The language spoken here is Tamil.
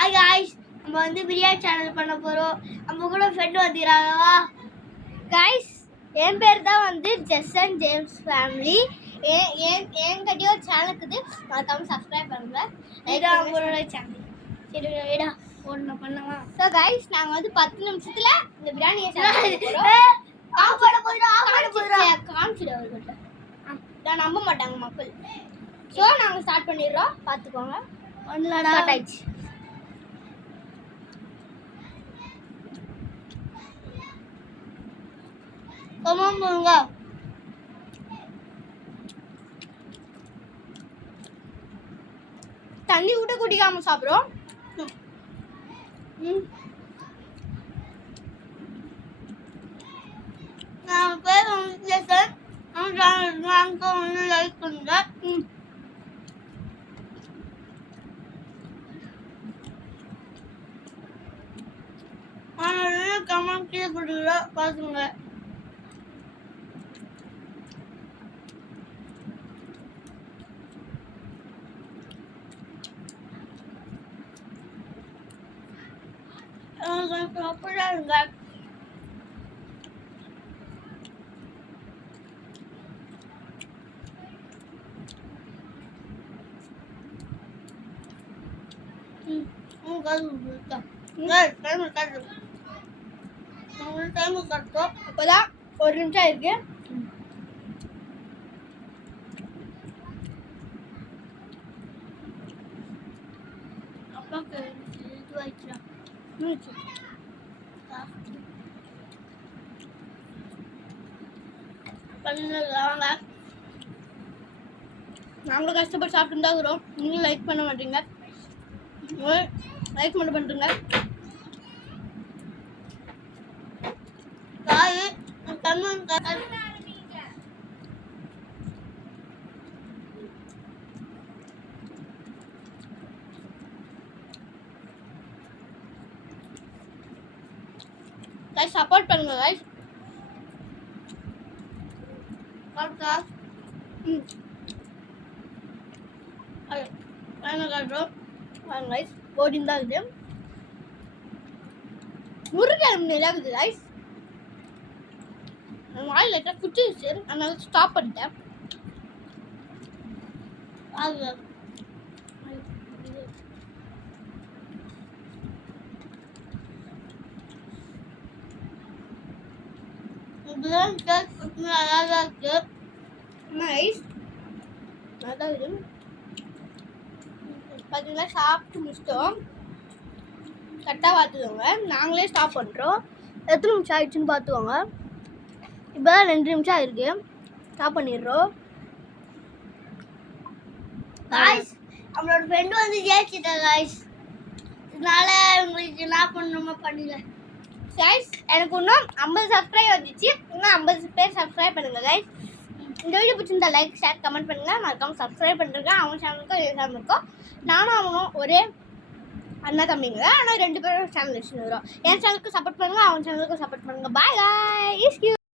ஹாய் காய்ஸ், நம்ம வந்து பிரியாணி சேனல் பண்ண போகிறோம். நம்ம கூட ஃப்ரெண்டு வந்துக்கிறாங்கவா காய்ஸ். என் பேர் தான் வந்து ஜெஸ் அண்ட் ஜேம்ஸ் ஃபேமிலி. என்கிட்டயும் ஒரு சேனல் இருக்குது, மறக்காம சப்ஸ்கிரைப் பண்ணுங்க. இதான் அவங்களோட சேனல். சரி விடா ஒன்று பண்ணலாம். ஸோ காய்ஸ், நாங்கள் வந்து 10 நிமிஷத்தில் இந்த பிரியாணியை காமிச்சிடு அவர்கிட்ட. நான் நம்ப மாட்டாங்க மக்கள். ஸோ நாங்கள் ஸ்டார்ட் பண்ணிடுறோம், பார்த்துக்கோங்க. ஒன்றுலடா ஆயிடுச்சு. போங்க. தண்ணி விட்டு குடிக்காம சாப்பிடுறோம். நான் பேர் வந்து லைக் பண்ணுங்க. கமெண்ட் கீழே கொடுக்குற பார்த்துங்க. சாப்பிடாதுங்க. அப்பதான் 1 நிமிஷம் இருக்கு. அப்பாக்கு இதுவாயிடுச்சா நாங்களும் கஷ்டப்பட்டு சாப்பிட்டு தான் இருக்கிறோம். நீங்களும் லைக் பண்ண மாட்டீங்க. லைக் மட்டும் பண்ணுறீங்க. guys support பண்ணுங்க guys. podcast என்ன காட்றோம் guys. போடிங் தான் இது. முருகன் நிலாகுது guys. நான் வாயில லைட்டா குத்திச்சு, அதனால ஸ்டாப் பண்ணிட்டேன். அது பார்த்தீங்கன்னா சாப்பிட்டு முடிச்சிட்டோம். கரெக்டாக பார்த்துக்கோங்க. நாங்களே ஸ்டாப் பண்ணுறோம். எத்தனை நிமிஷம் ஆயிடுச்சுன்னு பார்த்துக்கோங்க. இப்போ 2 நிமிஷம் ஆயிருக்கு. ஸ்டாப் பண்ணிடுறோம். காய்ஸ், நம்மளோட ஃப்ரெண்டு வந்து ஜெயிச்சிட்டா காய்ஸ். இதனால உங்களுக்கு என்ன பண்ணணுமோ பண்ணல guys. எனக்கு இன்னும் 50 சப்ஸ்கிரைப் வந்துச்சு. இன்னும் 50 பேர் சப்ஸ்கிரைப் பண்ணுங்க guys. இந்த வீடியோ பிடிச்சிருந்தா லைக் ஷேர் கமெண்ட் பண்ணுங்க. மறக்காம சப்ஸ்கிரைப் பண்ணுறேன். அவங்க சேனலுக்கும் என் சேனலுக்கும் நானும் அவனும் ஒரே அண்ணா தம்பிங்க. ஆனால் 2 பேரும் சேனல் வச்சுருக்கிறோம். என் சேனலுக்கு சப்போர்ட் பண்ணுங்க, அவங்க சேனலுக்கும் சப்போர்ட் பண்ணுங்க. பாய் guys.